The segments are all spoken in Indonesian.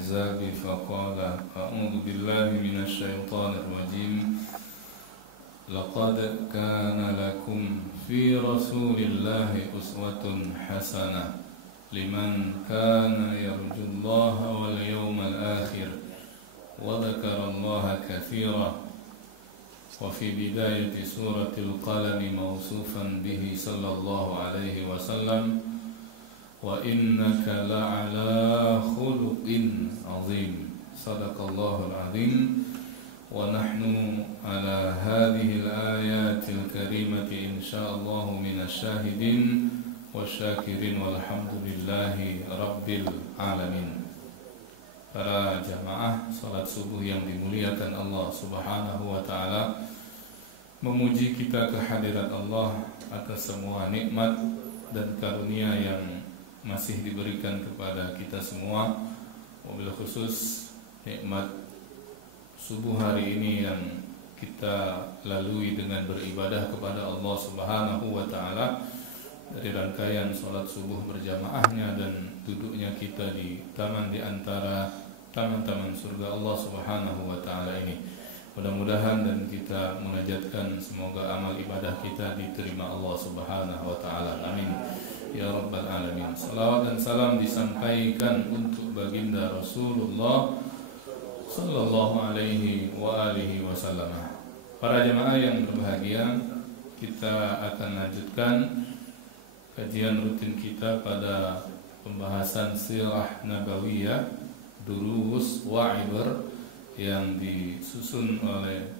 الأحزاب فقال أعوذ بالله من الشيطان الرجيم لقد كان لكم في رسول الله أسوة حسنة لمن كان يرجو الله واليوم الآخر وذكر الله كثيرا. وفي بداية سورة القلم موصوفا به صلى الله عليه وسلم وإنك لعلى خلق عظيم صدق الله العظيم. ونحن على هذه الآيات الكريمة إن شاء الله من الشاهدين والsyاkirin walhamdulillahi rabbil alamin. Para jamaah salat subuh yang dimuliakan Allah Subhanahu wa taala, memuji kita kehadirat Allah atas semua nikmat dan karunia yang masih diberikan kepada kita semua. Wabil khusus nikmat subuh hari ini yang kita lalui dengan beribadah kepada Allah Subhanahu wa taala, dari rangkaian sholat subuh berjamaahnya dan duduknya kita di taman di antara taman-taman surga Allah Subhanahu wa taala ini. Mudah-mudahan dan kita munajatkan semoga amal ibadah kita diterima Allah Subhanahu wa taala. Amin ya rabbal alamin. Salawat dan salam disampaikan untuk baginda Rasulullah sallallahu alaihi wa alihi wasallam. Para jemaah yang berbahagia, kita akan lanjutkan kajian rutin kita pada pembahasan sirah nabawiyah, durus wa ibar, yang disusun oleh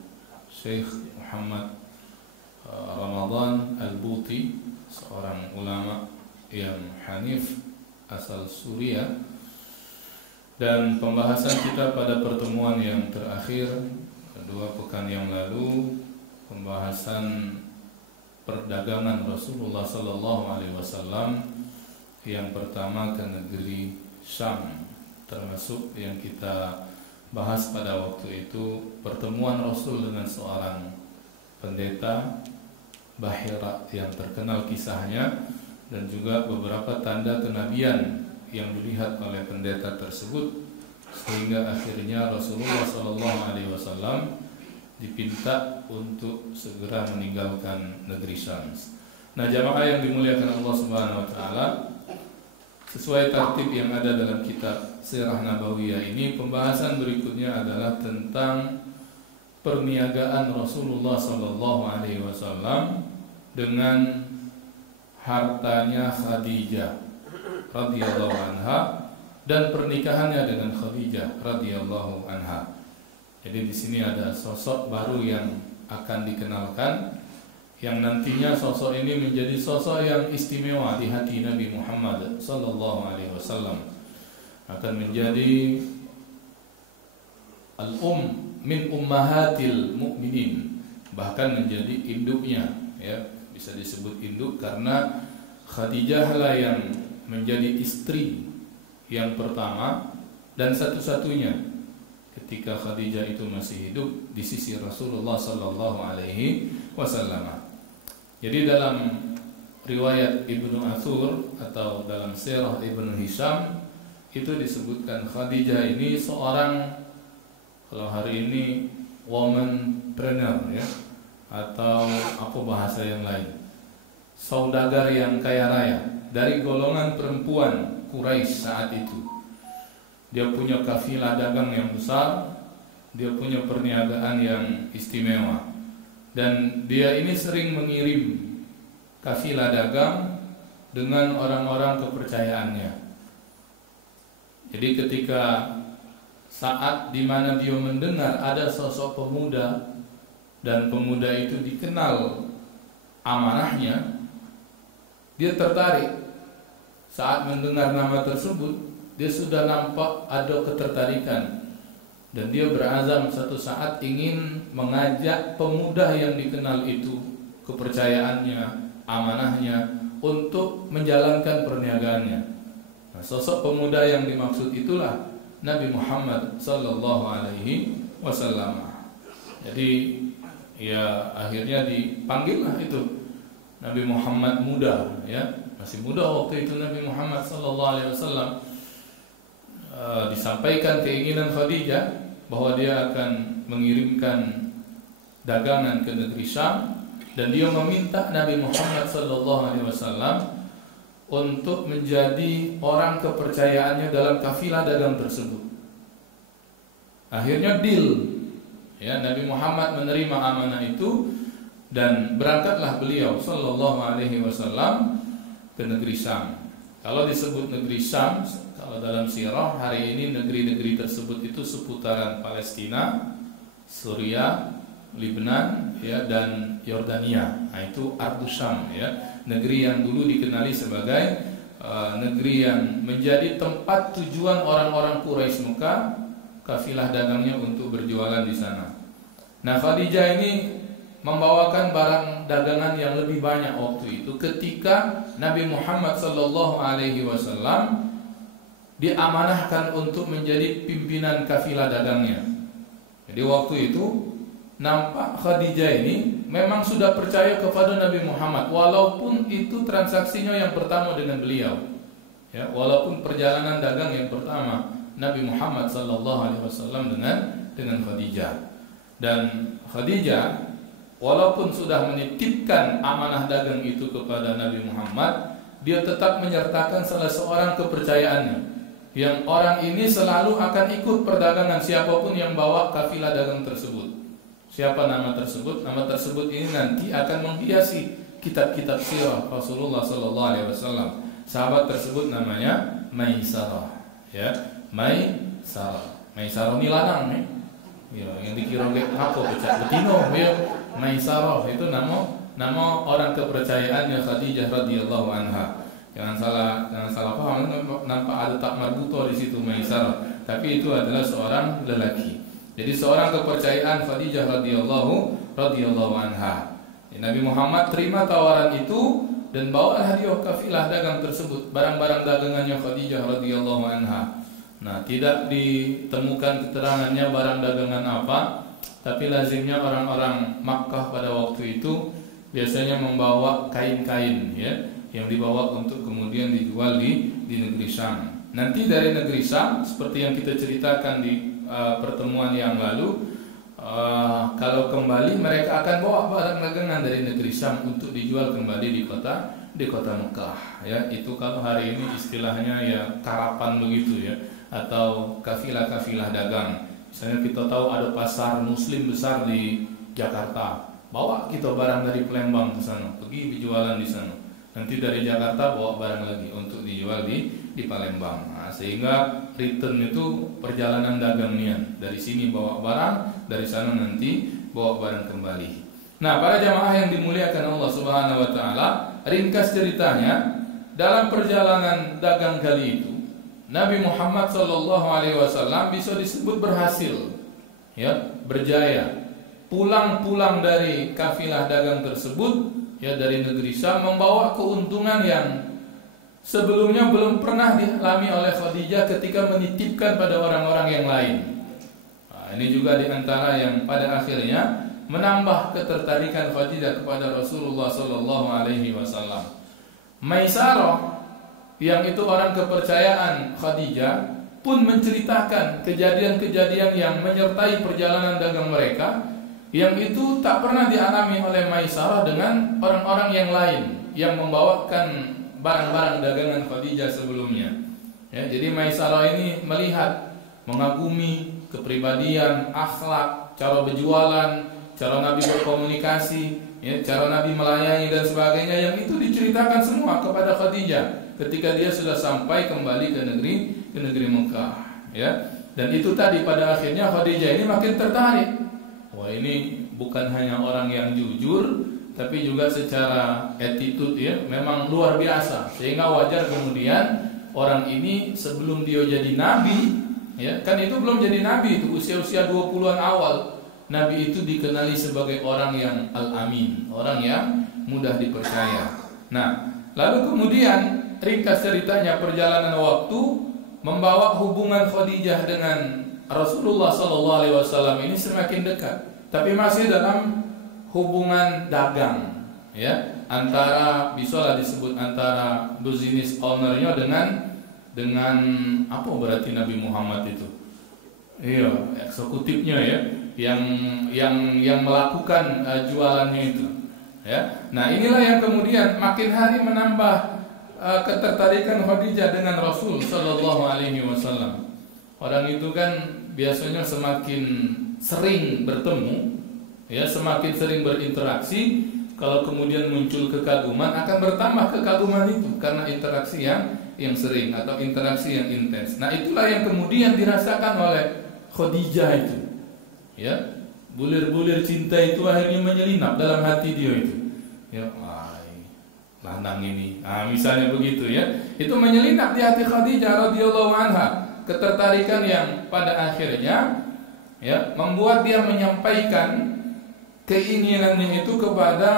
Syekh Muhammad Ramadan Al-Buti, seorang ulama yang hanif asal Suriah. Dan pembahasan kita pada pertemuan yang terakhir 2 pekan yang lalu, pembahasan perdagangan Rasulullah sallallahu alaihi wasallam yang pertama ke negeri Syam, termasuk yang kita bahas pada waktu itu pertemuan Rasul dengan seorang pendeta Bahira yang terkenal kisahnya, dan juga beberapa tanda kenabian yang dilihat oleh pendeta tersebut, sehingga akhirnya Rasulullah sallallahu alaihi wasallam dipinta untuk segera meninggalkan negeri Syam. Nah, jamaah yang dimuliakan Allah Subhanahu wa taala, sesuai tertib yang ada dalam kitab Sirah Nabawiyah ini, pembahasan berikutnya adalah tentang perniagaan Rasulullah sallallahu alaihi wasallam dengan hartanya Khadijah radhiyallahu anha dan pernikahannya dengan Khadijah radhiyallahu anha. Jadi di sini ada sosok baru yang akan dikenalkan, yang nantinya sosok ini menjadi sosok yang istimewa di hati Nabi Muhammad sallallahu alaihi wasallam, akan menjadi min ummahatil mu'minin, bahkan menjadi induknya, ya, bisa disebut induk karena Khadijah lah yang menjadi istri yang pertama dan satu-satunya ketika Khadijah itu masih hidup di sisi Rasulullah sallallahu alaihi wasallam. Jadi dalam riwayat Ibnu Athur atau dalam sirah Ibnu Hisham itu disebutkan Khadijah ini seorang, kalau hari ini womanpreneur, ya, atau apa bahasa yang lain, saudagar yang kaya raya dari golongan perempuan Quraisy saat itu. Dia punya kafilah dagang yang besar, dia punya perniagaan yang istimewa, dan dia ini sering mengirim kafilah dagang dengan orang-orang kepercayaannya. Jadi ketika saat di mana dia mendengar ada sosok pemuda dan pemuda itu dikenal amanahnya, dia tertarik. Saat mendengar nama tersebut, dia sudah nampak ada ketertarikan, dan dia berazam satu saat ingin mengajak pemuda yang dikenal itu, kepercayaannya, amanahnya, untuk menjalankan perniagaannya. Nah, sosok pemuda yang dimaksud itulah Nabi Muhammad sallallahu alaihi wasallam. Jadi ya akhirnya dipanggillah itu Nabi Muhammad muda, ya, masih muda waktu itu Nabi Muhammad sallallahu alaihi wasallam. Di disampaikan keinginan Khadijah bahwa dia akan mengirimkan dagangan ke negeri Syam, dan dia meminta Nabi Muhammad SAW untuk menjadi orang kepercayaannya dalam kafilah dagang tersebut. Akhirnya deal, ya, Nabi Muhammad menerima amanah itu dan berangkatlah beliau SAW ke negeri Syam. Kalau disebut negeri Syam, kalau dalam sirah hari ini negeri-negeri tersebut itu seputaran Palestina, Suriah, Lebanon, ya, dan Yordania. Nah, itu Ardus Syam, ya, negeri yang dulu dikenali sebagai negeri yang menjadi tempat tujuan orang-orang Quraisy Mekah, kafilah dagangnya untuk berjualan di sana. Nah, Khadijah ini membawakan barang dagangan yang lebih banyak waktu itu ketika Nabi Muhammad SAW diamanahkan untuk menjadi pimpinan kafilah dagangnya. Jadi waktu itu nampak Khadijah ini memang sudah percaya kepada Nabi Muhammad, walaupun itu transaksinya yang pertama dengan beliau, ya, walaupun perjalanan dagang yang pertama Nabi Muhammad SAW dengan Khadijah. Dan Khadijah walaupun sudah menitipkan amanah dagang itu kepada Nabi Muhammad, dia tetap menyertakan salah seorang kepercayaannya, yang orang ini selalu akan ikut perdagangan siapapun yang bawa kafilah dagang tersebut. Siapa nama tersebut? Nama tersebut ini nanti akan menghiasi kitab-kitab sirah Rasulullah SAW. Sahabat tersebut namanya Maisarah, ya, Maisarah ini lanang, ya, yang dikira apa pecah betino, ya. Maisarah itu nama orang kepercayaannya Khadijah radhiyallahu anha. Jangan salah paham, nampak ada tak marbuto di situ Maisarah, tapi itu adalah seorang lelaki. Jadi seorang kepercayaan Khadijah radhiyallahu anha. Nabi Muhammad terima tawaran itu dan bawa hadiah kafilah dagang tersebut, barang-barang dagangannya Khadijah radhiyallahu anha. Nah, tidak ditemukan keterangannya barang dagangan apa, tapi lazimnya orang-orang Makkah pada waktu itu biasanya membawa kain-kain, ya, yang dibawa untuk kemudian dijual di negeri Syam. Nanti dari negeri Syam, seperti yang kita ceritakan di pertemuan yang lalu, kalau kembali mereka akan bawa barang dagangan dari negeri Syam untuk dijual kembali di kota Mekah, ya. Itu kalau hari ini istilahnya ya karapan begitu, ya, atau kafilah-kafilah dagang. Misalnya kita tahu ada pasar muslim besar di Jakarta, bawa kita barang dari Palembang ke sana, pergi dijualan di sana. Nanti dari Jakarta bawa barang lagi untuk dijual di Palembang. Nah, sehingga return itu perjalanan dagang nian. Dari sini bawa barang, dari sana nanti bawa barang kembali. Nah, para jamaah yang dimuliakan Allah Subhanahu wa taala, ringkas ceritanya, dalam perjalanan dagang kali itu Nabi Muhammad SAW bisa disebut berhasil, ya, berjaya pulang dari kafilah dagang tersebut, ya, dari negeri Syam, membawa keuntungan yang sebelumnya belum pernah dialami oleh Khadijah ketika menitipkan pada orang-orang yang lain. Nah, ini juga diantara yang pada akhirnya menambah ketertarikan Khadijah kepada Rasulullah SAW. Maisarah, yang itu orang kepercayaan Khadijah, pun menceritakan kejadian-kejadian yang menyertai perjalanan dagang mereka, yang itu tak pernah dialami oleh Maisarah dengan orang-orang yang lain yang membawakan barang-barang dagangan Khadijah sebelumnya, ya. Jadi Maisarah ini melihat, mengagumi kepribadian, akhlak, cara berjualan, cara Nabi berkomunikasi, ya, cara Nabi melayani dan sebagainya, yang itu diceritakan semua kepada Khadijah ketika dia sudah sampai kembali ke negeri Mekah, ya. Dan itu tadi pada akhirnya Khadijah ini makin tertarik. Wah, ini bukan hanya orang yang jujur, tapi juga secara attitude, ya, memang luar biasa. Sehingga wajar kemudian orang ini sebelum dia jadi nabi, ya, kan itu belum jadi nabi, itu usia-usia 20-an awal. Nabi itu dikenali sebagai orang yang al-amin, orang yang mudah dipercaya. Nah, lalu kemudian ringkas ceritanya, perjalanan waktu membawa hubungan Khadijah dengan Rasulullah SAW ini semakin dekat, tapi masih dalam hubungan dagang, ya, antara, bisalah disebut antara business ownernya dengan dengan apa berarti Nabi Muhammad itu? Iya, eksekutifnya ya, yang melakukan jualannya itu. Ya, nah inilah yang kemudian makin hari menambah ketertarikan Khadijah dengan Rasul Sallallahu Alaihi Wasallam. Orang itu kan biasanya semakin sering bertemu, ya, semakin sering berinteraksi. Kalau kemudian muncul kekaguman, akan bertambah kekaguman itu karena interaksi yang sering atau interaksi yang intens. Nah itulah yang kemudian dirasakan oleh Khadijah itu, ya, bulir-bulir cinta itu akhirnya menyelinap dalam hati dia itu, ya, lanang ini, misalnya begitu ya, itu menyelinap di hati Khadijah radhiyallahu anha, ketertarikan yang pada akhirnya, ya, membuat dia menyampaikan keinginannya itu kepada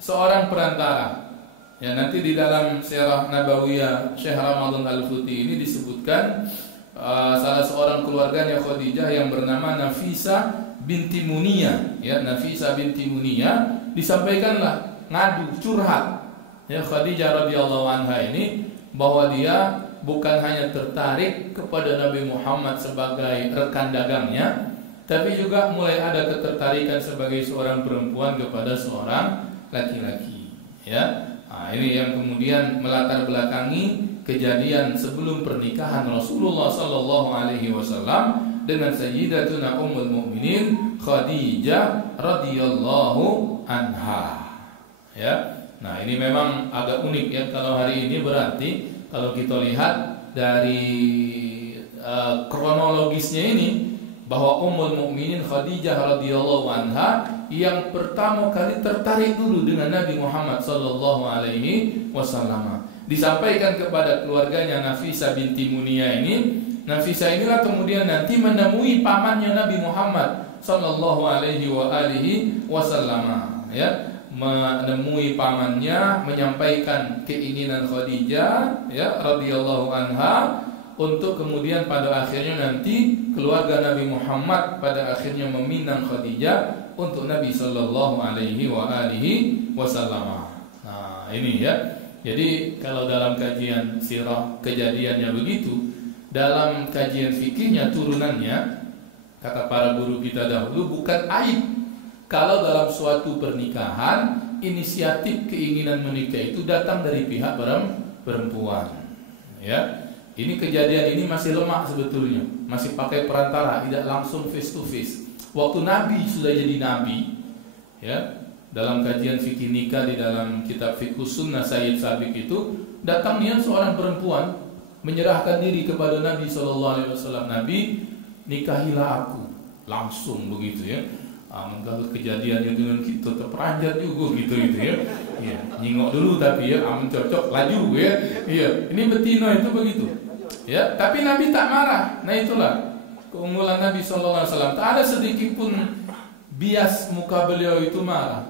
seorang perantara. Ya, nanti di dalam Sirah Nabawiyah Syekh Ramadan Al-Futi ini disebutkan salah seorang keluarganya Khadijah yang bernama Nafisa binti Muniyah, ya, Nafisa binti Muniyah, disampaikanlah ngadu, curhat, ya, Khadijah radhiyallahu anha ini, bahwa dia bukan hanya tertarik kepada Nabi Muhammad sebagai rekan dagangnya, tapi juga mulai ada ketertarikan sebagai seorang perempuan kepada seorang laki-laki, ya. Nah, ini yang kemudian melatar belakangi kejadian sebelum pernikahan Rasulullah Sallallahu Alaihi Wasallam dengan Sayyidatuna Ummul Mukminin Khadijah radhiyallahu anha. Ya, nah ini memang agak unik ya kalau hari ini, berarti kalau kita lihat dari kronologisnya ini, bahwa Ummul Mukminin Khadijah radhiyallahu anha yang pertama kali tertarik dulu dengan Nabi Muhammad sallallahu alaihi wasallam. Disampaikan kepada keluarganya Nafisa binti Muniyah ini. Nafisa inilah kemudian nanti menemui pamannya Nabi Muhammad sallallahu alaihi wasallam, ya, menemui pamannya, menyampaikan keinginan Khadijah, ya, radhiyallahu anha, untuk kemudian pada akhirnya nanti keluarga Nabi Muhammad pada akhirnya meminang Khadijah untuk Nabi sallallahu alaihi wasallam. Nah, ini ya. Jadi kalau dalam kajian sirah kejadiannya begitu, dalam kajian fikihnya turunannya, kata para guru kita dahulu, bukan aib kalau dalam suatu pernikahan inisiatif keinginan menikah itu datang dari pihak perempuan. Ya. Ini kejadian ini masih lemah sebetulnya, masih pakai perantara, tidak langsung face to face. Waktu Nabi sudah jadi Nabi, ya, dalam kajian fikih nikah di dalam kitab Fiqh Sunnah Sayyid Sabiq itu, datangnya seorang perempuan menyerahkan diri kepada Nabi Sallallahu Alaihi Wasallam. Nabi, nikahilah aku, langsung begitu ya. Kalau kejadiannya dengan kita terperanjat juga gitu ya. Ya, nyingok dulu tapi ya, cocok laju ya. Iya, ini betina itu begitu. Ya, tapi Nabi tak marah. Nah itulah keunggulan Nabi Sallallahu Alaihi Wasallam. Tak ada sedikit pun bias muka beliau itu marah.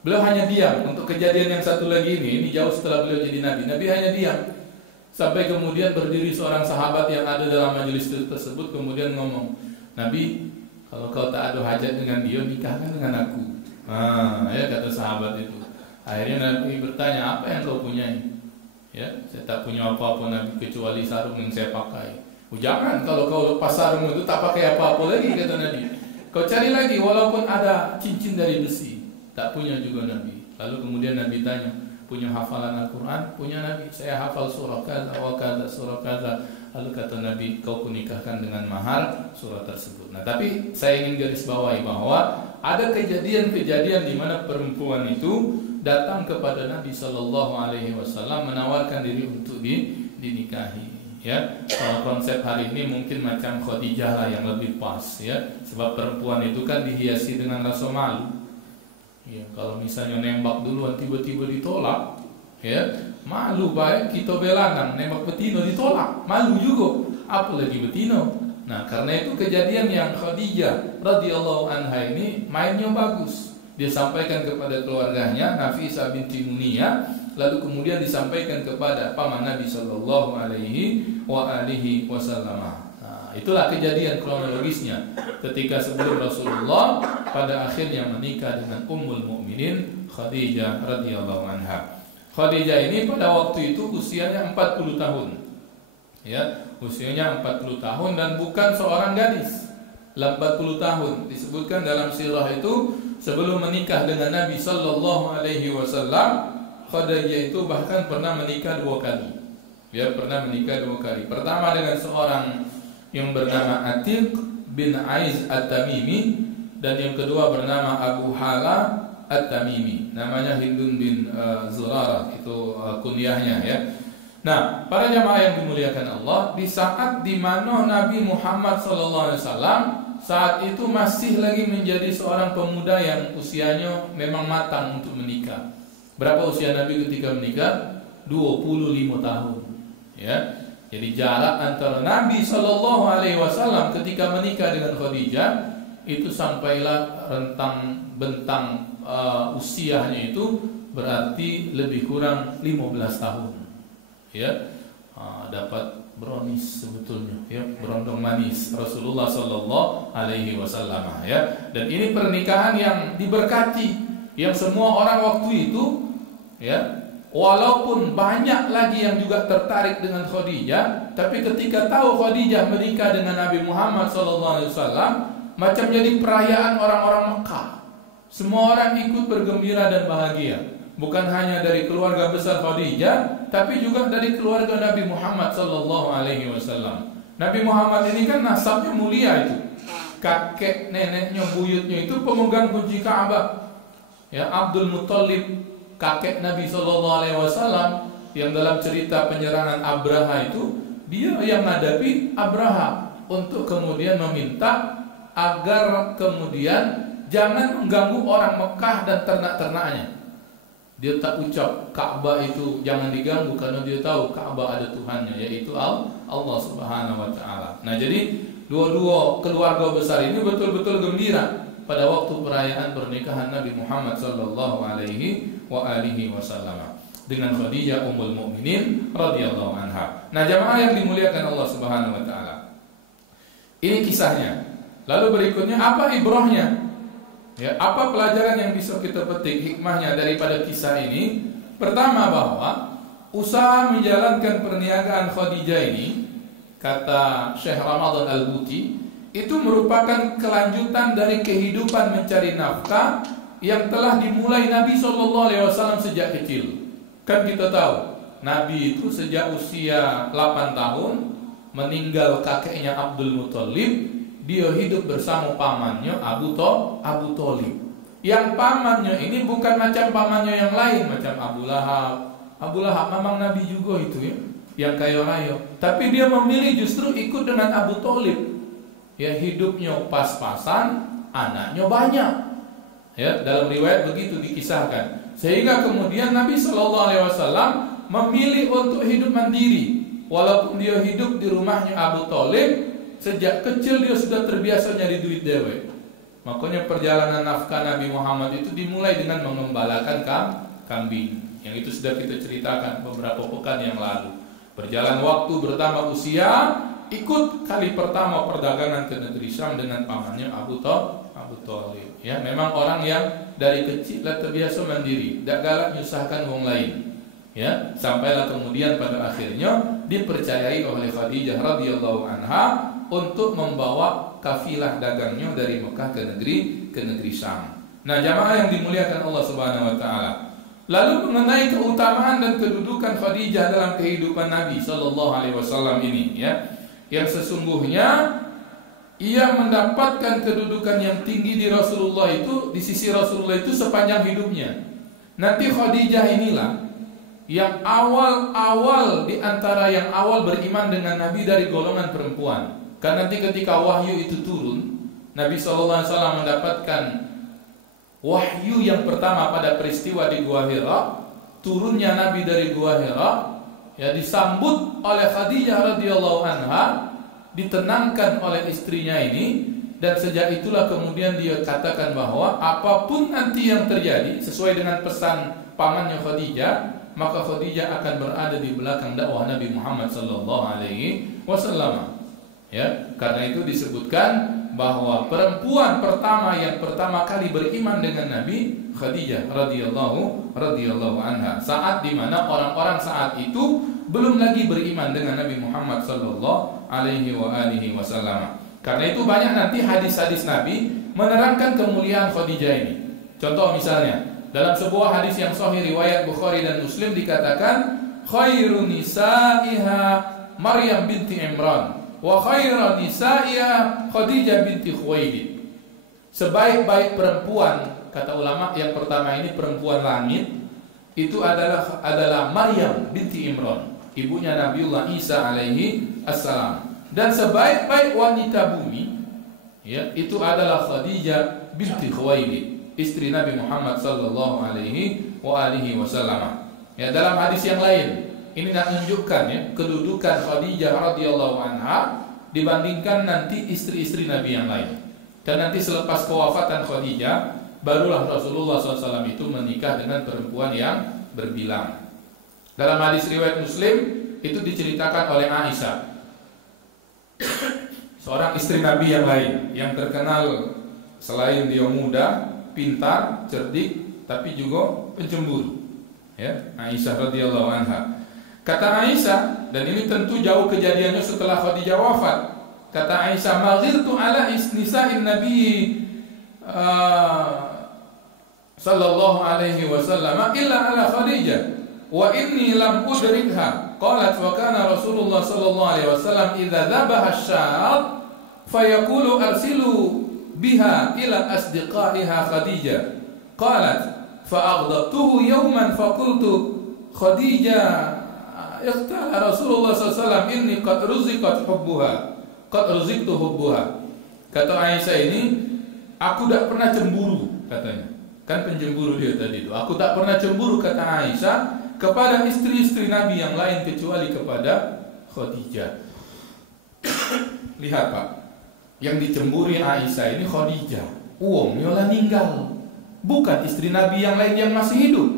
Beliau hanya diam. Untuk kejadian yang satu lagi ini jauh setelah beliau jadi Nabi. Nabi hanya diam. Sampai kemudian berdiri seorang sahabat yang ada dalam majelis tersebut, kemudian ngomong, Nabi, kalau kau tak ada hajat dengan dia, nikahkan dengan aku. Ya, kata sahabat itu. Akhirnya Nabi bertanya, apa yang kau punyai? Ya, saya tak punya apa-apa Nabi kecuali sarung yang saya pakai. Jangan, kalau kau lepas sarung itu tak pakai apa-apa lagi, kata Nabi. Kau cari lagi walaupun ada cincin dari besi. Tak punya juga Nabi. Lalu kemudian Nabi tanya, punya hafalan Al-Quran? Punya Nabi, saya hafal surah kaza wa kaza, surah kaza. Lalu kata Nabi, kau kunikahkan dengan mahar surah tersebut. Nah, tapi saya ingin garis bawahi bahwa ada kejadian-kejadian di mana perempuan itu datang kepada Nabi Sallallahu Alaihi Wasallam menawarkan diri untuk dinikahi. Ya, kalau konsep hari ini mungkin macam Khadijah lah yang lebih pas ya, sebab perempuan itu kan dihiasi dengan rasa malu. Ya, kalau misalnya nembak duluan tiba-tiba ditolak, ya malu baik kita belanang nembak betina ditolak, malu juga, apalagi betina. Nah, karena itu kejadian yang Khadijah radhiyallahu anha ini mainnya bagus. Dia sampaikan kepada keluarganya Nafisa binti Muniyah, lalu kemudian disampaikan kepada paman Nabi Sallallahu Alaihi Wasallam. Nah, itulah kejadian kronologisnya ketika sebelum Rasulullah pada akhirnya menikah dengan Ummul Mukminin Khadijah radhiyallahu anha. Khadijah ini pada waktu itu usianya 40 tahun. Ya, usianya 40 tahun dan bukan seorang gadis. 40 tahun disebutkan dalam sirah itu sebelum menikah dengan Nabi sallallahu alaihi wasallam, Khadijah itu bahkan pernah menikah 2 kali. Dia pernah menikah 2 kali. Pertama dengan seorang yang bernama Atiq bin Aiz At-Tamimi, dan yang kedua bernama Abu Hala At-Tamimi. Namanya Hindun bin Zurarah, itu kunyahnya ya. Nah, para jamaah yang dimuliakan Allah, di saat di mana Nabi Muhammad SAW saat itu masih lagi menjadi seorang pemuda yang usianya memang matang untuk menikah. Berapa usia Nabi ketika menikah? 25 tahun. Ya, jadi jarak antara Nabi SAW ketika menikah dengan Khadijah itu sampailah rentang bentang usianya itu berarti lebih kurang 15 tahun. Ya, dapat brownies sebetulnya, ya, berondong manis Rasulullah Sallallahu Alaihi Wasallam, ya. Dan ini pernikahan yang diberkati, yang semua orang waktu itu, ya, walaupun banyak lagi yang juga tertarik dengan Khadijah, tapi ketika tahu Khadijah menikah dengan Nabi Muhammad Sallallahu Alaihi Wasallam, macam jadi perayaan orang-orang Mekah. Semua orang ikut bergembira dan bahagia. Bukan hanya dari keluarga besar Khadijah, tapi juga dari keluarga Nabi Muhammad sallallahu alaihi wasallam. Nabi Muhammad ini kan nasabnya mulia itu. Kakek neneknya, buyutnya itu pemegang kunci Ka'bah. Ya, Abdul Muthalib, kakek Nabi sallallahu alaihi wasallam yang dalam cerita penyerangan Abraha itu, dia yang menghadapi Abraha untuk kemudian meminta agar kemudian jangan mengganggu orang Mekah dan ternak-ternaknya. Dia tak ucap Ka'bah itu jangan diganggu karena dia tahu Ka'bah ada Tuhannya, yaitu Allah Subhanahu wa taala. Nah, jadi dua-dua keluarga besar ini betul-betul gembira pada waktu perayaan pernikahan Nabi Muhammad sallallahu alaihi wasallam dengan Khadijah Ummul Mukminin radhiyallahu anha. Nah, jamaah yang dimuliakan Allah Subhanahu wa taala. Ini kisahnya. Lalu berikutnya apa ibrahnya? Ya, apa pelajaran yang bisa kita petik hikmahnya daripada kisah ini? Pertama, bahwa usaha menjalankan perniagaan Khadijah ini, kata Syekh Ramadan Al-Buti, itu merupakan kelanjutan dari kehidupan mencari nafkah yang telah dimulai Nabi SAW sejak kecil. Kan kita tahu Nabi itu sejak usia 8 tahun meninggal kakeknya Abdul Muthalib. Dia hidup bersama pamannya Abu Thalib. Yang pamannya ini bukan macam pamannya yang lain, macam Abu Lahab. Abu Lahab memang Nabi juga itu ya, yang kaya raya. Tapi dia memilih justru ikut dengan Abu Thalib. Ya, hidupnya pas-pasan, anaknya banyak. Ya, dalam riwayat begitu dikisahkan. Sehingga kemudian Nabi SAW memilih untuk hidup mandiri. Walaupun dia hidup di rumahnya Abu Thalib, sejak kecil dia sudah terbiasa nyari duit dewe. Makanya perjalanan nafkah Nabi Muhammad itu dimulai dengan mengembalakan kambing. Yang itu sudah kita ceritakan beberapa pekan yang lalu. Berjalan waktu bertambah usia, ikut kali pertama perdagangan ke negeri Syam dengan pamannya Abu Thalib. Ya, memang orang yang dari kecil terbiasa mandiri, tidak galak nyusahkan orang lain. Ya, sampailah kemudian pada akhirnya dipercayai oleh Khadijah radhiyallahu anha untuk membawa kafilah dagangnya dari Mekah ke negeri Syam. Nah, jamaah yang dimuliakan Allah Subhanahu wa taala. Lalu mengenai keutamaan dan kedudukan Khadijah dalam kehidupan Nabi sallallahu alaihi wasallam ini, ya. Yang sesungguhnya ia mendapatkan kedudukan yang tinggi di Rasulullah itu, di sisi Rasulullah itu sepanjang hidupnya. Nanti Khadijah inilah yang awal-awal di antara yang awal beriman dengan Nabi dari golongan perempuan. Karena nanti ketika wahyu itu turun, Nabi SAW mendapatkan wahyu yang pertama pada peristiwa di Gua Hira. Turunnya Nabi dari Gua Hira, ya, disambut oleh Khadijah radhiyallahu anha, ditenangkan oleh istrinya ini, dan sejak itulah kemudian dia katakan bahwa apapun nanti yang terjadi sesuai dengan pesan pamannya Khadijah, maka Khadijah akan berada di belakang dakwah Nabi Muhammad sallallahu alaihi wasallam. Ya, karena itu disebutkan bahwa perempuan pertama yang pertama kali beriman dengan Nabi, Khadijah radhiyallahu anha. Saat di mana orang-orang saat itu belum lagi beriman dengan Nabi Muhammad sallallahu alaihi wasallam. Karena itu banyak nanti hadis-hadis Nabi menerangkan kemuliaan Khadijah ini. Contoh misalnya, dalam sebuah hadis yang sahih riwayat Bukhari dan Muslim dikatakan, khairun nisa'iha Maryam binti Imran wa khairun nisa'iha Khadijah binti Khuwailid. Sebaik-baik perempuan, kata ulama, yang pertama ini perempuan langit, itu adalah Maryam binti Imran, ibunya Nabiullah Isa alaihi assalam. Dan sebaik-baik wanita bumi, ya, itu adalah Khadijah binti Khuwailid, istri Nabi Muhammad sallallahu alaihi wasallam. Ya, dalam hadis yang lain ini menunjukkan ya kedudukan Khadijah radhiyallahu anha dibandingkan nanti istri-istri Nabi yang lain. Dan nanti selepas kewafatan Khadijah, barulah Rasulullah SAW itu menikah dengan perempuan yang berbilang. Dalam hadis riwayat Muslim itu diceritakan oleh Aisyah, seorang istri Nabi yang lain yang terkenal selain dia muda, pintar, cerdik, tapi juga pencemburu. Ya, Aisyah radhiyallahu anha. Kata Aisyah, dan ini tentu jauh kejadiannya setelah Khadijah wafat. Kata Aisyah, "Maghirtu ala nisa'in Nabi sallallahu alaihi wasallam illa ala Khadijah wa inni lam udrikha." Qalat wa kana Rasulullah sallallahu alaihi wasallam idza dhabaha asy-syat fayaqulu arsilu biha ila asdiqaiha Khadijah. Qalat fa aghdabtuhu yawman faqultu Khadijah iqtala Rasulullah sallallahu alaihi wasallam inni qad ruziqat hubbuha. Qad ruziktu hubbuha. Kata Aisyah ini, aku tak pernah cemburu, katanya. Kan pencemburu dia tadi itu. Aku tak pernah cemburu, kata Aisyah, kepada istri-istri Nabi yang lain kecuali kepada Khadijah. Lihat Pak, yang dicemburi Aisyah ini Khadijah. Uangnya ninggal, bukan istri Nabi yang lain yang masih hidup.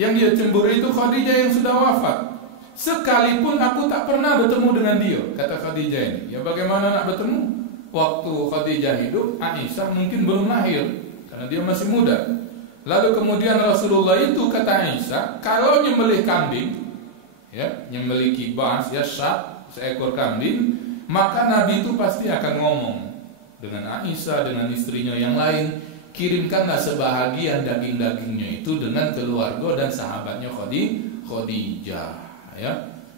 Yang dia cemburu itu Khadijah yang sudah wafat. Sekalipun aku tak pernah bertemu dengan dia, kata Khadijah ini. Ya bagaimana nak bertemu? Waktu Khadijah hidup, Aisyah mungkin belum lahir, karena dia masih muda. Lalu kemudian Rasulullah itu, kata Aisyah, kalau nyembelih kambing, ya, nyembelih kibas, ya syat, seekor kambing, maka Nabi itu pasti akan ngomong dengan Aisyah, dengan istrinya yang lain, kirimkanlah sebahagian daging-dagingnya itu dengan keluarga dan sahabatnya Khadijah. Ya,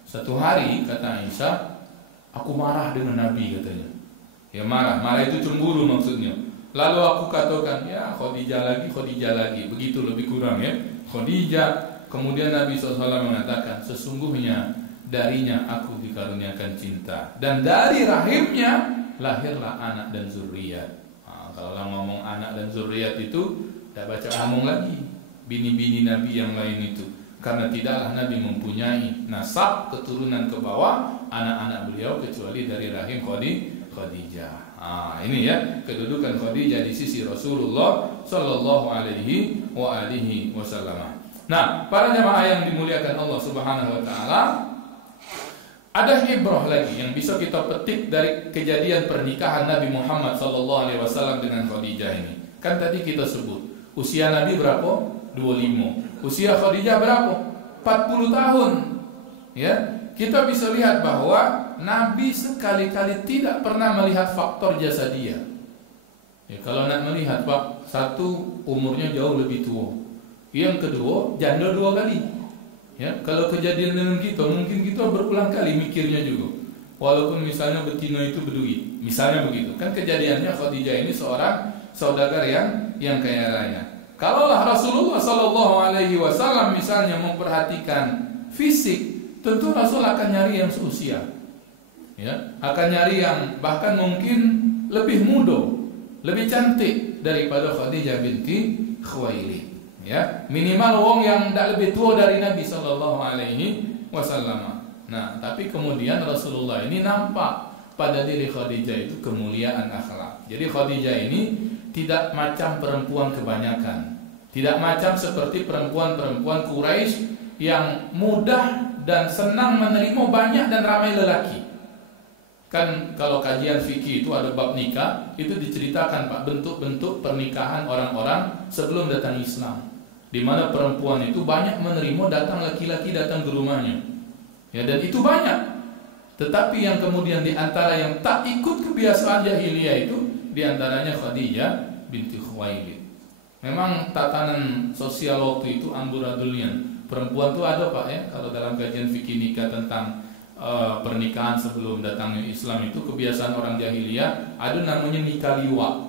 satu hari kata Aisyah, aku marah dengan Nabi, katanya. Ya marah itu cemburu maksudnya. Lalu aku katakan, ya Khadijah lagi, begitu lebih kurang ya. Khadijah. Kemudian Nabi SAW mengatakan, sesungguhnya darinya aku dikaruniakan cinta, dan dari rahimnya lahirlah anak dan zuriat. Nah, kalau orang ngomong anak dan zuriat itu tidak baca ngomong lagi bini-bini Nabi yang lain itu. Karena tidaklah Nabi mempunyai nasab keturunan ke bawah anak-anak beliau kecuali dari rahim Khadijah. Ini ya kedudukan Khadijah di sisi Rasulullah sallallahu alaihi wasallam. Nah, para jamaah yang dimuliakan Allah Subhanahu wa taala, ada ibrah lagi yang bisa kita petik dari kejadian pernikahan Nabi Muhammad sallallahu alaihi wasallam dengan Khadijah ini. Kan tadi kita sebut usia Nabi berapa? 25. Usia Khadijah berapa? 40 tahun. Ya, kita bisa lihat bahwa Nabi sekali-kali tidak pernah melihat faktor jasadiyah. Ya, kalau nak melihat Pak, satu umurnya jauh lebih tua. Yang kedua, janda 2 kali. Ya, kalau kejadian dengan kita, mungkin kita berulang kali mikirnya juga. Walaupun misalnya betina itu berduit, misalnya begitu. Kan kejadiannya Khadijah ini seorang saudagar yang kaya raya. Kalaulah Rasulullah Sallallahu Alaihi Wasallam misalnya memperhatikan fisik, tentu Rasul akan nyari yang seusia, ya, akan nyari yang bahkan mungkin lebih muda, lebih cantik daripada Khadijah binti Khuwailid. Ya, minimal wong yang tidak lebih tua dari Nabi Sallallahu Alaihi Wasallam. Nah, tapi kemudian Rasulullah ini nampak pada diri Khadijah itu kemuliaan akhlak. Jadi Khadijah ini tidak macam perempuan kebanyakan, tidak macam seperti perempuan-perempuan Quraisy yang mudah dan senang menerima banyak dan ramai lelaki. Kan kalau kajian fikih itu ada bab nikah, itu diceritakan Pak bentuk-bentuk pernikahan orang-orang sebelum datang Islam, di mana perempuan itu banyak menerima datang laki-laki datang ke rumahnya. Ya, dan itu banyak. Tetapi yang kemudian di antara yang tak ikut kebiasaan jahiliyah itu di antaranya Khadijah binti Khuwailid. Memang tatanan sosial waktu itu amburadulnya. Perempuan tuh ada Pak ya, kalau dalam kajian fikih nikah tentang pernikahan sebelum datangnya Islam itu kebiasaan orang jahiliyah ada namanya nikah liwa.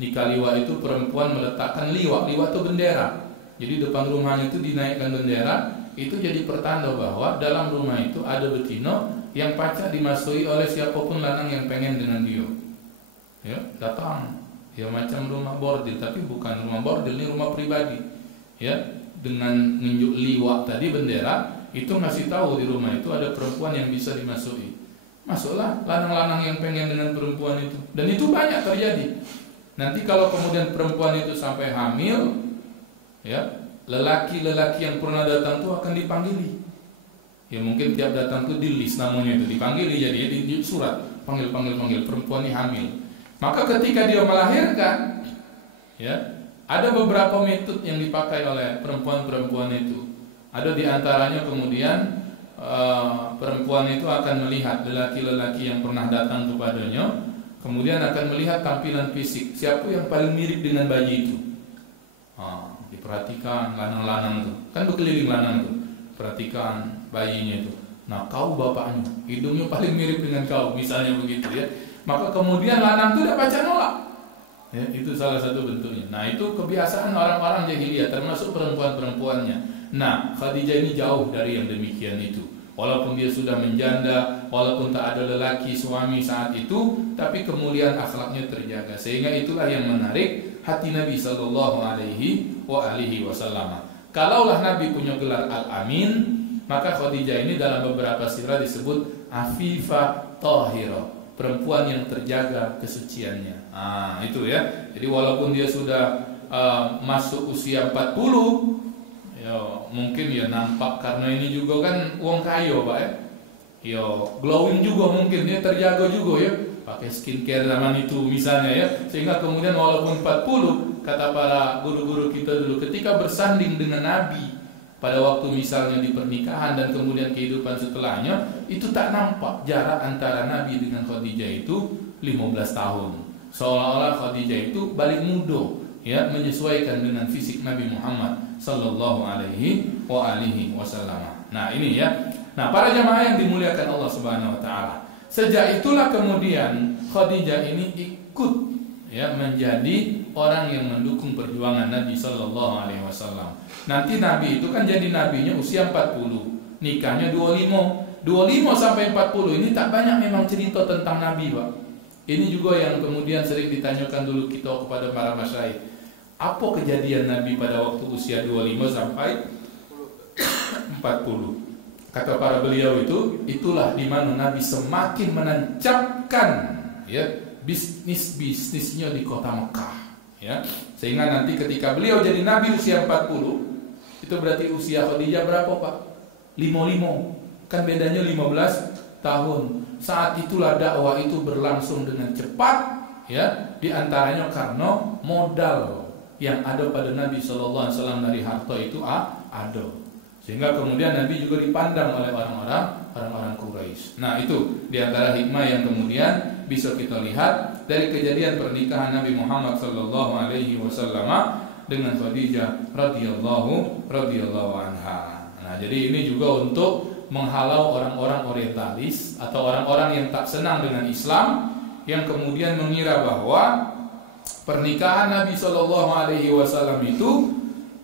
Nikah liwa itu perempuan meletakkan liwa. Liwa itu bendera. Jadi depan rumahnya itu dinaikkan bendera. Itu jadi pertanda bahwa dalam rumah itu ada betina yang pacak dimasuki oleh siapapun lanang yang pengen dengan dia. Ya, datang. Ya macam rumah bordil, tapi bukan rumah bordil, ini rumah pribadi. Ya, dengan nunjuk liwat tadi bendera, itu ngasih tahu di rumah itu ada perempuan yang bisa dimasuki. Masuklah lanang-lanang yang pengen dengan perempuan itu. Dan itu banyak terjadi. Nanti kalau kemudian perempuan itu sampai hamil, ya, lelaki-lelaki yang pernah datang itu akan dipanggili. Ya mungkin tiap datang itu di list namanya itu dipanggili, jadi di surat panggil perempuan ini hamil. Maka ketika dia melahirkan, ya, ada beberapa metode yang dipakai oleh perempuan-perempuan itu. Ada di antaranya kemudian perempuan itu akan melihat lelaki-lelaki yang pernah datang kepadanya, kemudian akan melihat tampilan fisik, siapa yang paling mirip dengan bayi itu. Diperhatikan lanang-lanang tuh, kan berkeliling lanang tuh, perhatikan bayinya itu. Nah, kau bapaknya, hidungnya paling mirip dengan kau, misalnya begitu ya. Maka kemudian lanang itu udah baca nolak. Ya, itu salah satu bentuknya. Nah, itu kebiasaan orang-orang jahiliyah, termasuk perempuan-perempuannya. Nah, Khadijah ini jauh dari yang demikian itu. Walaupun dia sudah menjanda, walaupun tak ada lelaki suami saat itu, tapi kemuliaan akhlaknya terjaga. Sehingga itulah yang menarik hati Nabi Sallallahu Alaihi Wasallam. Kalaulah Nabi punya gelar Al-Amin, maka Khadijah ini dalam beberapa sirah disebut Afifah Tahirah, perempuan yang terjaga kesuciannya. Itu ya. Jadi walaupun dia sudah masuk usia 40, ya mungkin ya nampak karena ini juga kan uang kayo Pak ya. Ya glowing juga mungkin dia terjaga juga ya. Pakai skincare zaman itu misalnya ya. Sehingga kemudian walaupun 40, kata para guru-guru kita dulu, ketika bersanding dengan Nabi pada waktu misalnya di pernikahan dan kemudian kehidupan setelahnya, itu tak nampak jarak antara Nabi dengan Khadijah itu 15 tahun. Seolah-olah Khadijah itu balik muda, ya, menyesuaikan dengan fisik Nabi Muhammad sallallahu alaihi wasallam. Nah, ini ya. Nah, para jamaah yang dimuliakan Allah Subhanahu wa taala. Sejak itulah kemudian Khadijah ini ikut, ya, menjadi orang yang mendukung perjuangan Nabi sallallahu alaihi wasallam. Nanti Nabi itu kan jadi nabinya usia 40, nikahnya 25 sampai 40. Ini tak banyak memang cerita tentang Nabi, Pak. Ini juga yang kemudian sering ditanyakan dulu kita kepada para masyayikh. Apa kejadian Nabi pada waktu usia 25 sampai 40? Kata para beliau itu, itulah di mana Nabi semakin menancapkan, ya, bisnisnya di kota Mekah, ya. Sehingga nanti ketika beliau jadi Nabi usia 40, itu berarti usia Khadijah berapa, Pak? 55. Kan bedanya 15 tahun. Saat itulah dakwah itu berlangsung dengan cepat, ya, di antaranya karena modal yang ada pada Nabi sallallahu alaihi wasallam dari harta itu ada. Sehingga kemudian Nabi juga dipandang oleh orang-orang Quraisy. Nah, itu di antara hikmah yang kemudian bisa kita lihat dari kejadian pernikahan Nabi Muhammad sallallahu alaihi wasallam dengan Khadijah radhiyallahu anha. Nah, jadi ini juga untuk menghalau orang-orang orientalis atau orang-orang yang tak senang dengan Islam, yang kemudian mengira bahwa pernikahan Nabi sallallahu alaihi wasallam itu,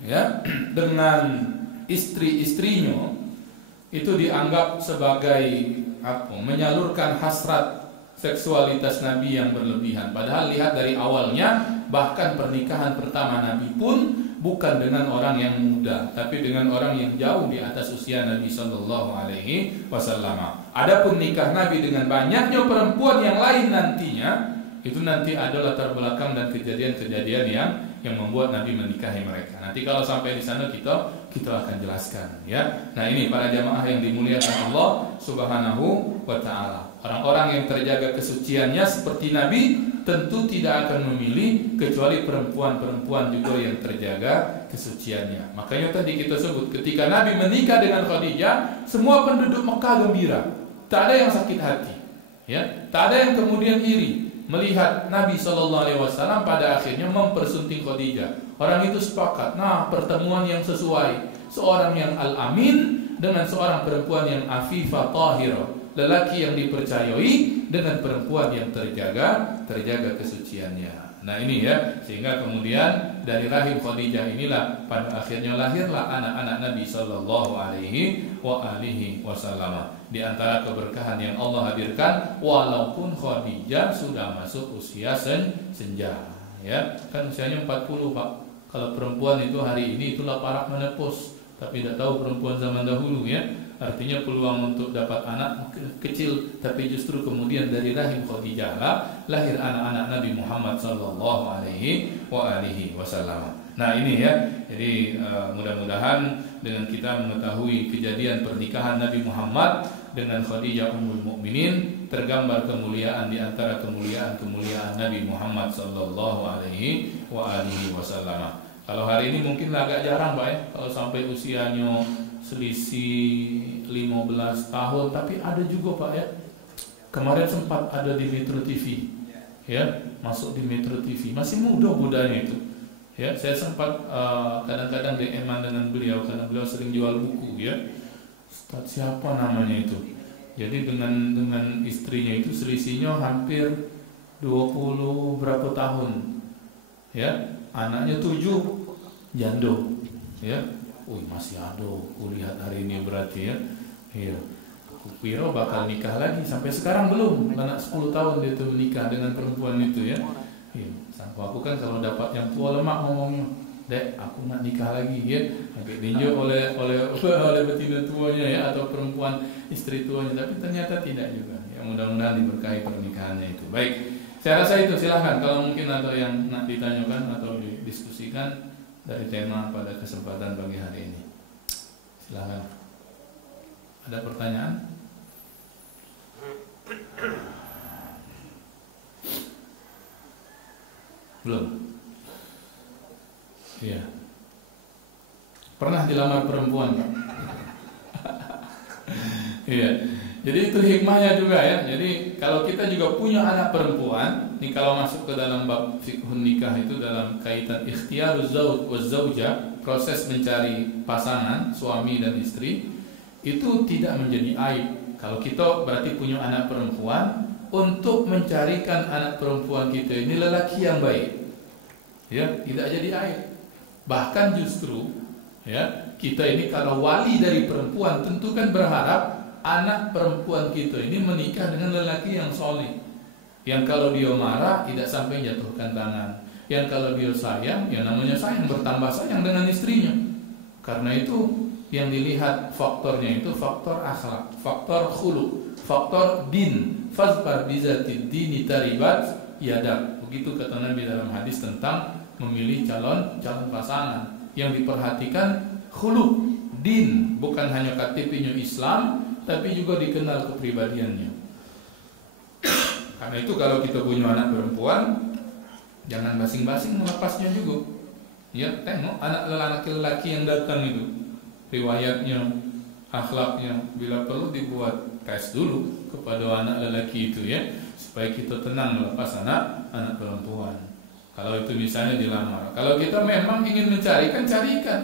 ya, dengan istri-istrinya itu dianggap sebagai menyalurkan hasrat seksualitas Nabi yang berlebihan. Padahal lihat dari awalnya, bahkan pernikahan pertama Nabi pun bukan dengan orang yang muda, tapi dengan orang yang jauh di atas usia Nabi sallallahu alaihi wasallam. Adapun nikah Nabi dengan banyaknya perempuan yang lain nantinya, itu nanti ada latar belakang dan kejadian-kejadian yang membuat Nabi menikahi mereka. Nanti kalau sampai di sana kita akan jelaskan, ya. Nah, ini para jamaah yang dimuliakan Allah Subhanahu wa taala. Orang-orang yang terjaga kesuciannya seperti Nabi tentu tidak akan memilih kecuali perempuan-perempuan juga yang terjaga kesuciannya. Makanya tadi kita sebut ketika Nabi menikah dengan Khadijah, semua penduduk Mekah gembira, tak ada yang sakit hati, ya, tak ada yang kemudian iri melihat Nabi SAW pada akhirnya mempersunting Khadijah. Orang itu sepakat, nah pertemuan yang sesuai, seorang yang al-amin dengan seorang perempuan yang afifah tahirah, lelaki yang dipercayai dengan perempuan yang terjaga kesuciannya. Nah ini ya, sehingga kemudian dari rahim Khadijah inilah pada akhirnya lahirlah anak-anak Nabi Sallallahu Alaihi Wasallam. Di antara keberkahan yang Allah hadirkan, walaupun Khadijah sudah masuk usia senja, ya kan usianya 40 Pak. Kalau perempuan itu hari ini itulah parak menepus, tapi tidak tahu perempuan zaman dahulu ya. Artinya peluang untuk dapat anak kecil, tapi justru kemudian dari rahim Khadijah lahir anak-anak Nabi Muhammad Sallallahu Alaihi Wasallam. Nah ini ya, jadi mudah-mudahan dengan kita mengetahui kejadian pernikahan Nabi Muhammad dengan Khadijah Ummul Mukminin, tergambar kemuliaan di antara kemuliaan Nabi Muhammad Sallallahu Alaihi Wasallam. Kalau hari ini mungkin agak jarang Pak ya, kalau sampai usianya selisih 15 tahun, tapi ada juga Pak ya. Kemarin sempat ada di Metro TV, ya, masuk di Metro TV, masih muda budanya itu. Ya, saya sempat kadang-kadang DM-an dengan beliau karena beliau sering jual buku ya. Ustaz siapa namanya itu? Jadi dengan istrinya itu selisihnya hampir 20 berapa tahun. Ya, anaknya 7, jando. Ya. Masih ada kulihat hari ini berarti ya. Iya. Kukira bakal nikah lagi, sampai sekarang belum. Anak 10 tahun dia tuh menikah dengan perempuan itu ya. Iya. Sampai aku kan kalau dapat yang tua lemak ngomongnya, "Dek, aku nak nikah lagi ya." Agak diinjak oleh betina tuanya ya, atau perempuan istri tuanya, tapi ternyata tidak juga. Ya mudah-mudahan diberkahi pernikahannya itu. Baik. Saya rasa itu, silahkan kalau mungkin ada yang nak ditanyakan atau didiskusikan dari tema pada kesempatan pagi hari ini. Silakan. Ada pertanyaan? Belum? Iya. Pernah dilamar perempuan, Pak? Iya. Jadi itu hikmahnya juga ya. Jadi kalau kita juga punya anak perempuan, nih kalau masuk ke dalam bab fiqhun nikah itu dalam kaitan ikhtiyaruz zauj waz zaujah, proses mencari pasangan suami dan istri, itu tidak menjadi aib. Kalau kita berarti punya anak perempuan, untuk mencarikan anak perempuan kita ini lelaki yang baik, ya tidak jadi aib. Bahkan justru ya kita ini kalau wali dari perempuan tentu kan berharap anak perempuan kita ini menikah dengan lelaki yang soleh, yang kalau dia marah tidak sampai jatuhkan tangan, yang kalau dia sayang, ya namanya sayang, bertambah sayang dengan istrinya. Karena itu yang dilihat faktornya itu faktor akhlak, faktor khuluq, faktor din. Fazbar bizatid dini taribat yadak. Begitu kata Nabi dalam hadis tentang memilih calon pasangan. Yang diperhatikan khuluq, din, bukan hanya KTP-nya Islam, tapi juga dikenal kepribadiannya. Karena itu kalau kita punya anak perempuan, jangan basing-basing melepasnya juga. Ya, tengok anak lelaki yang datang itu, riwayatnya, akhlaknya, bila perlu dibuat tes dulu kepada anak lelaki itu ya, supaya kita tenang melepas anak perempuan. Kalau itu misalnya dilamar. Kalau kita memang ingin mencarikan, carikan.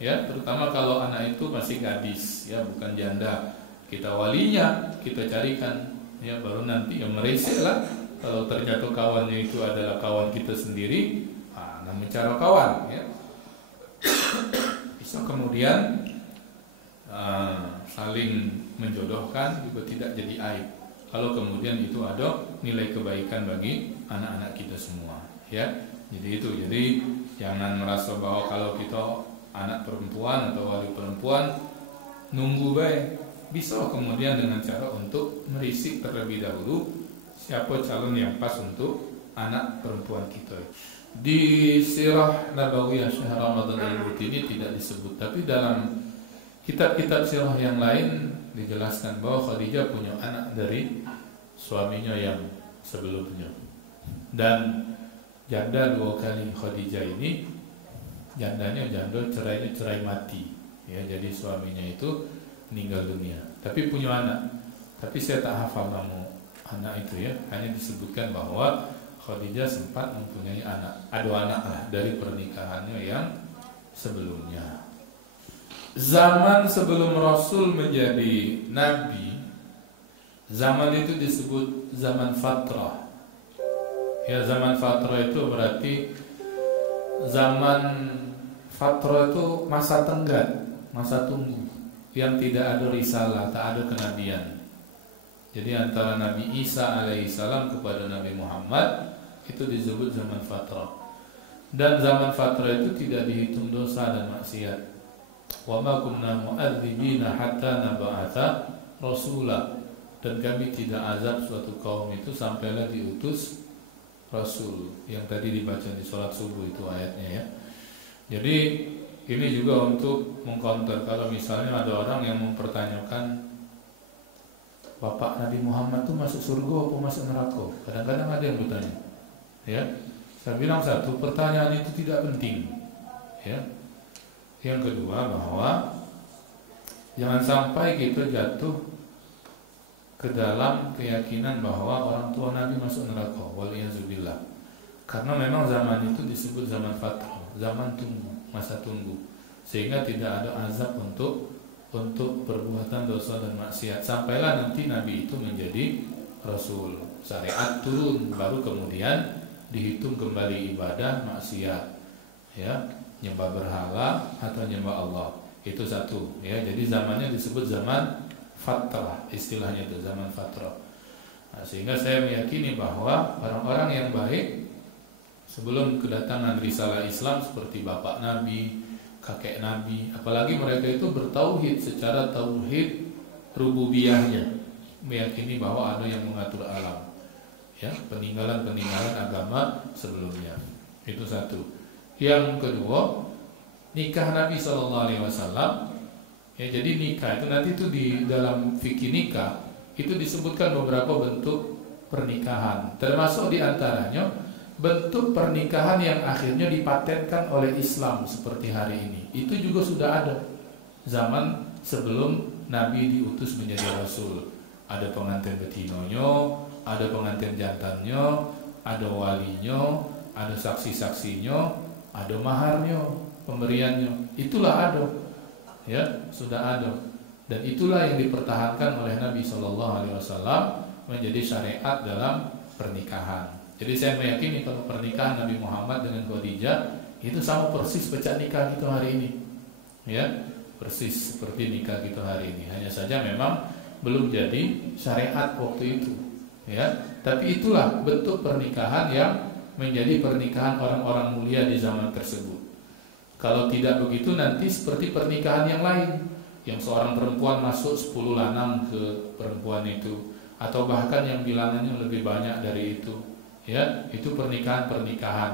Ya, terutama kalau anak itu masih gadis, ya bukan janda. Kita walinya, kita carikan, ya baru nanti yang meresik lah. Kalau ternyata kawannya itu adalah kawan kita sendiri, namanya cara kawan, ya. Bisa kemudian saling menjodohkan juga tidak jadi aib. Kalau kemudian itu ada nilai kebaikan bagi anak-anak kita semua, ya. Jadi itu, jadi jangan merasa bahwa kalau kita anak perempuan atau wali perempuan nunggu baik, bisa kemudian dengan cara untuk merisik terlebih dahulu siapa calon yang pas untuk anak perempuan kita. Di Sirah Nabawiyah Syekh Ramadan Al-Buti ini tidak disebut, tapi dalam kitab-kitab sirah yang lain dijelaskan bahwa Khadijah punya anak dari suaminya yang sebelumnya. Dan janda 2 kali Khadijah ini, jandanya janda cerainya cerai mati. Ya, jadi suaminya itu meninggal dunia. Tapi punya anak. Tapi saya tak hafal nama anak itu ya. Hanya disebutkan bahwa Khadijah sempat mempunyai anak, ada anak lah dari pernikahannya yang sebelumnya. Zaman sebelum Rasul menjadi Nabi, zaman itu disebut zaman fatrah. Ya, zaman fatrah itu berarti zaman fatrah itu masa tenggat, masa tunggu, yang tidak ada risalah, tak ada kenabian. Jadi antara Nabi Isa alaihissalam kepada Nabi Muhammad itu disebut zaman fatrah. Dan zaman fatrah itu tidak dihitung dosa dan maksiat. Wa ma kunna mu'adzibina hatta nab'atha rasula. Dan kami tidak azab suatu kaum itu sampailah diutus Rasul. Yang tadi dibaca di sholat subuh itu ayatnya ya. Jadi ini juga untuk mengcounter kalau misalnya ada orang yang mempertanyakan Bapak Nabi Muhammad itu masuk surga atau masuk neraka. Kadang-kadang ada yang bertanya. Ya, saya bilang satu, pertanyaan itu tidak penting. Ya. Yang kedua bahwa jangan sampai kita jatuh ke dalam keyakinan bahwa orang tua Nabi masuk neraka. Waliyazubillah. Karena memang zaman itu disebut zaman fatrah, zaman tunggu, masa tunggu, sehingga tidak ada azab untuk perbuatan dosa dan maksiat sampailah nanti Nabi itu menjadi Rasul. Syariat turun, baru kemudian dihitung kembali ibadah maksiat, ya, nyembah berhala atau nyembah Allah. Itu satu, ya. Jadi zamannya disebut zaman fatrah, istilahnya itu zaman fatrah. Nah, sehingga saya meyakini bahwa orang-orang yang baik sebelum kedatangan risalah Islam seperti bapak Nabi, kakek Nabi, apalagi mereka itu bertauhid secara tauhid rububiyahnya, meyakini bahwa ada yang mengatur alam, ya, peninggalan agama sebelumnya. Itu satu. Yang kedua, nikah Nabi SAW. Ya, jadi nikah itu nanti itu di dalam fikih nikah itu disebutkan beberapa bentuk pernikahan, termasuk diantaranya bentuk pernikahan yang akhirnya dipatenkan oleh Islam seperti hari ini. Itu juga sudah ada zaman sebelum Nabi diutus menjadi Rasul. Ada pengantin betinonya, ada pengantin jantannya, ada walinya, ada saksi-saksinya, ada maharnya, pemberiannya. Itulah ada, ya, sudah ada. Dan itulah yang dipertahankan oleh Nabi SAW menjadi syariat dalam pernikahan. Jadi saya meyakini kalau pernikahan Nabi Muhammad dengan Khadijah itu sama persis pecah nikah kita hari ini, ya, persis seperti nikah kita hari ini. Hanya saja memang belum jadi syariat waktu itu, ya. Tapi itulah bentuk pernikahan yang menjadi pernikahan orang-orang mulia di zaman tersebut. Kalau tidak begitu nanti seperti pernikahan yang lain, yang seorang perempuan masuk 10 lanang ke perempuan itu, atau bahkan yang bilangannya lebih banyak dari itu. Ya, itu pernikahan,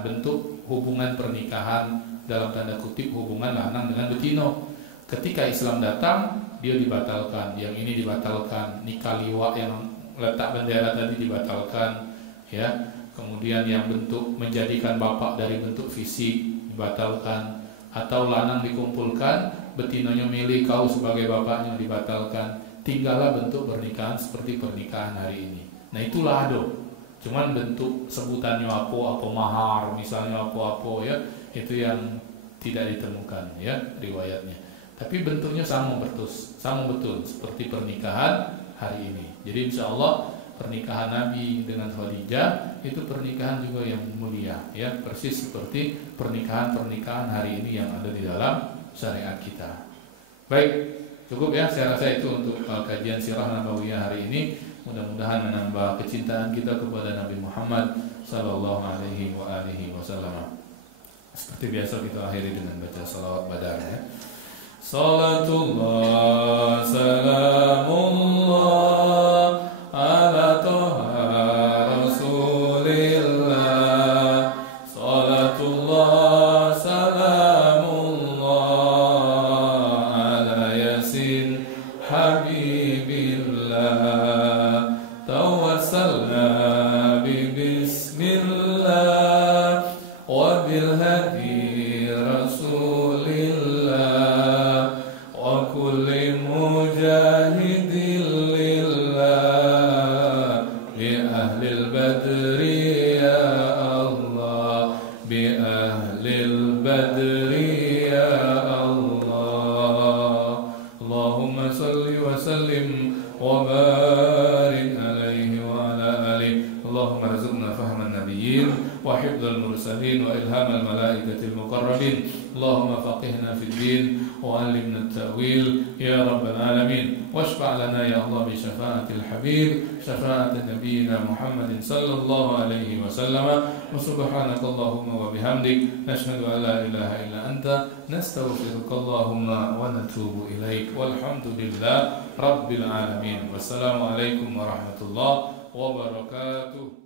bentuk hubungan pernikahan dalam tanda kutip hubungan lanang dengan betino. Ketika Islam datang, dia dibatalkan, yang ini dibatalkan, nikah liwa yang letak bendera tadi dibatalkan, ya. Kemudian yang bentuk menjadikan bapak dari bentuk fisik dibatalkan, atau lanang dikumpulkan, betinonya milih kau sebagai bapaknya dibatalkan. Tinggallah bentuk pernikahan seperti pernikahan hari ini. Nah, itulah ada. Cuman bentuk sebutannya apa mahar misalnya apa ya, itu yang tidak ditemukan ya riwayatnya. Tapi bentuknya sama betul seperti pernikahan hari ini. Jadi insya Allah pernikahan Nabi dengan Khadijah itu pernikahan juga yang mulia ya, persis seperti pernikahan hari ini yang ada di dalam syariat kita. Baik, cukup ya, saya rasa itu untuk kajian sirah nabawiyah hari ini. Mudah-mudahan menambah kecintaan kita kepada Nabi Muhammad sallallahu alaihi wasallam. Seperti biasa kita akhiri dengan baca salawat badar ya. Salatullah salamullah ala toha rasulillah. Salatullah salamullah ala yasin habib. الله وبالهدي رسول الله وكل مجاهد لله بأهل البدر يا الله بأهل البدر يا الله اللهم صل وسلم وبارك عليه وعلى آله اللهم ارزقنا فهم النبيين وحفظ المرسلين وإلهام الملائكة المقربين اللهم فقهنا في الدين وعلمنا التأويل يا رب العالمين واشفع لنا يا الله بشفاعة الحبيب شفاعة نبينا محمد صلى الله عليه وسلم وسبحانك اللهم وبحمدك نشهد أن لا إله إلا أنت نستغفرك اللهم ونتوب إليك والحمد لله رب العالمين والسلام عليكم ورحمة الله وبركاته.